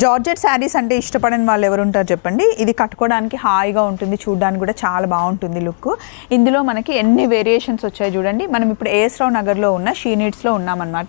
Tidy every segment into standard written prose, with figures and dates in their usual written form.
Georgette saris అంటే ఇష్టపడని వాళ్ళు ఎవరు ఉంటారు చెప్పండి. ఇది కట్టుకోవడానికి హాయిగా ఉంటుంది, చూడడానికి కూడా చాలా బాగుంటుంది లుక్. ఇందులో మనకి ఎన్ని వేరియేషన్స్ వచ్చాయి చూడండి. మనం ఇప్పుడు ఏఎస్ రావు నగర్లో ఉన్న షీ నీడ్స్లో ఉన్నామన్నమాట.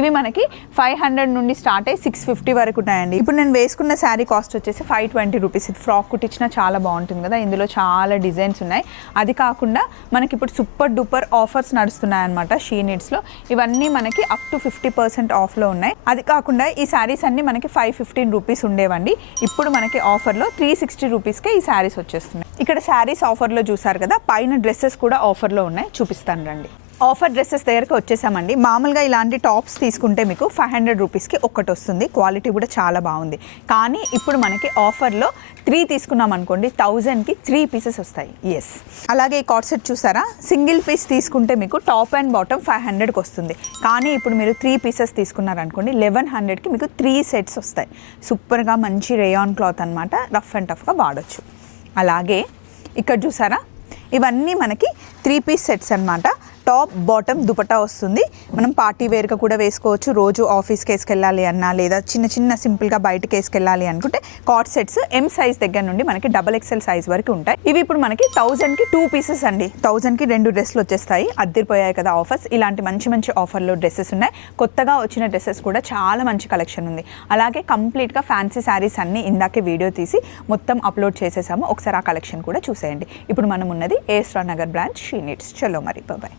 ఇవి మనకి 500 నుండి స్టార్ట్ అయ్యి 650 వరకు ఉన్నాయండి. ఇప్పుడు నేను వేసుకున్న శారీ కాస్ట్ వచ్చేసి 520 రూపీస్. ఇది ఫ్రాక్ కుట్టించినా చాలా బాగుంటుంది కదా. ఇందులో చాలా డిజైన్స్ ఉన్నాయి. అది కాకుండా మనకి ఇప్పుడు సూపర్ డూపర్ ఆఫర్స్ నడుస్తున్నాయి అనమాట షీ నీడ్స్లో. ఇవన్నీ మనకి అప్ టు 50% ఆఫ్లో ఉన్నాయి. అది కాకుండా ఈ శారీస్ అన్ని మనకి 515 రూపీస్ ఉండేవండి. ఇప్పుడు మనకి ఆఫర్లో 360 రూపీస్కే ఈ శారీస్ వచ్చేస్తున్నాయి. ఇక్కడ శారీస్ ఆఫర్లో చూసారు కదా, పైన డ్రెస్సెస్ కూడా ఆఫర్లో ఉన్నాయి, చూపిస్తాను రండి. ఆఫర్ డ్రెస్సెస్ దగ్గరకు వచ్చేసామండి. మామూలుగా ఇలాంటి టాప్స్ తీసుకుంటే మీకు 500 రూపీస్కి ఒక్కటి వస్తుంది. క్వాలిటీ కూడా చాలా బాగుంది. కానీ ఇప్పుడు మనకి ఆఫర్లో 3 తీసుకున్నాం అనుకోండి, 1000కి 3 పీసెస్ వస్తాయి. ఎస్, అలాగే ఈ కార్డ్ సెట్ చూసారా, సింగిల్ పీస్ తీసుకుంటే మీకు టాప్ అండ్ బాటమ్ 500కి వస్తుంది. కానీ ఇప్పుడు మీరు 3 పీసెస్ తీసుకున్నారనుకోండి, 1100కి మీకు 3 సెట్స్ వస్తాయి. సూపర్గా మంచి రేయాన్ క్లాత్ అనమాట, రఫ్ అండ్ టఫ్గా వాడచ్చు. అలాగే ఇక్కడ చూసారా, ఇవన్నీ మనకి 3 పీస్ సెట్స్ అనమాట. టాప్ బాటమ్ దుపట్టా వస్తుంది. మనం పార్టీ వేర్గా కూడా వేసుకోవచ్చు. రోజు ఆఫీస్కి వేసుకెళ్ళాలి అన్నా, లేదా చిన్న చిన్న సింపుల్గా బయటకి వేసుకెళ్ళాలి అనుకుంటే కార్డ్ సెట్స్ ఎం సైజ్ దగ్గర నుండి మనకి XXL సైజ్ వరకు ఉంటాయి. ఇవి ఇప్పుడు మనకి 1000కి 2 పీసెస్ అండి. 1000కి 2 డ్రెస్సులు వచ్చేస్తాయి. అద్దరిపోయాయి కదా ఆఫర్స్. ఇలాంటి మంచి మంచి ఆఫర్లో డ్రెస్సెస్ ఉన్నాయి. కొత్తగా వచ్చిన డ్రెస్సెస్ కూడా చాలా మంచి కలెక్షన్ ఉంది. అలాగే కంప్లీట్గా ఫ్యాన్సీ శారీస్ అన్నీ ఇందాకే వీడియో తీసి మొత్తం అప్లోడ్ చేసేసాము. ఒకసారి ఆ కలెక్షన్ కూడా చూసేయండి. ఇప్పుడు మనం ఉన్నది A S Rao Nagar branch she needs. చలో మరి, బాయ్.